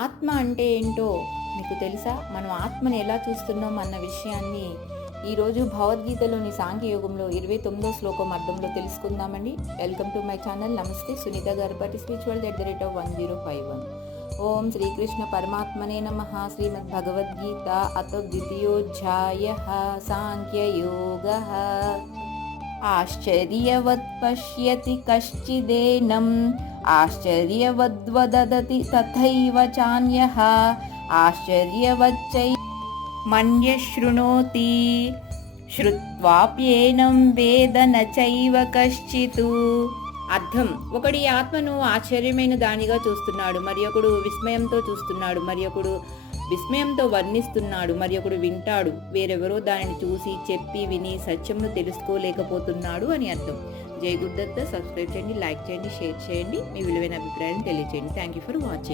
ఆత్మ అంటే ఏంటో మీకు తెలుసా? మనం ఆత్మని ఎలా చూస్తున్నాం అన్న విషయాన్ని ఈరోజు భగవద్గీతలోని సాంఖ్యయోగంలో 29వ శ్లోకం అర్థంలో తెలుసుకుందామండి. Welcome to my channel. నమస్తే, సునీత గారిపాటి స్పిరిచువల్ @1051. ఓం శ్రీకృష్ణ పరమాత్మనే నమః. శ్రీమద్ భగవద్గీత అథ ద్వితీయోధ్యాయః సాంఖ్యయోగః. ఆశ్చర్యవత్ పశ్యతి కశ్చిదేనం ఆశ్చర్యవద్వదతి తథైవ చాన్యః ఆశ్చర్యవచ్చై మన్యశృణోతి శ్రుత్వాప్యేనం వేద నచైవ కశ్చిత్. అర్థం: ఒకడి ఆత్మను ఆశ్చర్యమైన దానిగా చూస్తున్నాడు, మరి ఒకడు విస్మయంతో చూస్తున్నాడు, మరి ఒకడు విస్మయంతో వర్ణిస్తున్నాడు, మరి ఒకడు వింటాడు. వేరెవరో దానిని చూసి చెప్పి విని సత్యంను తెలుసుకోలేకపోతున్నాడు అని అర్థం. జై గురుదత్త. సబ్స్క్రైబ్ చేయండి, లైక్ చేయండి, షేర్ చేయండి, మీ విలువైన అభిప్రాయాన్ని తెలియజేయండి. Thank you for watching.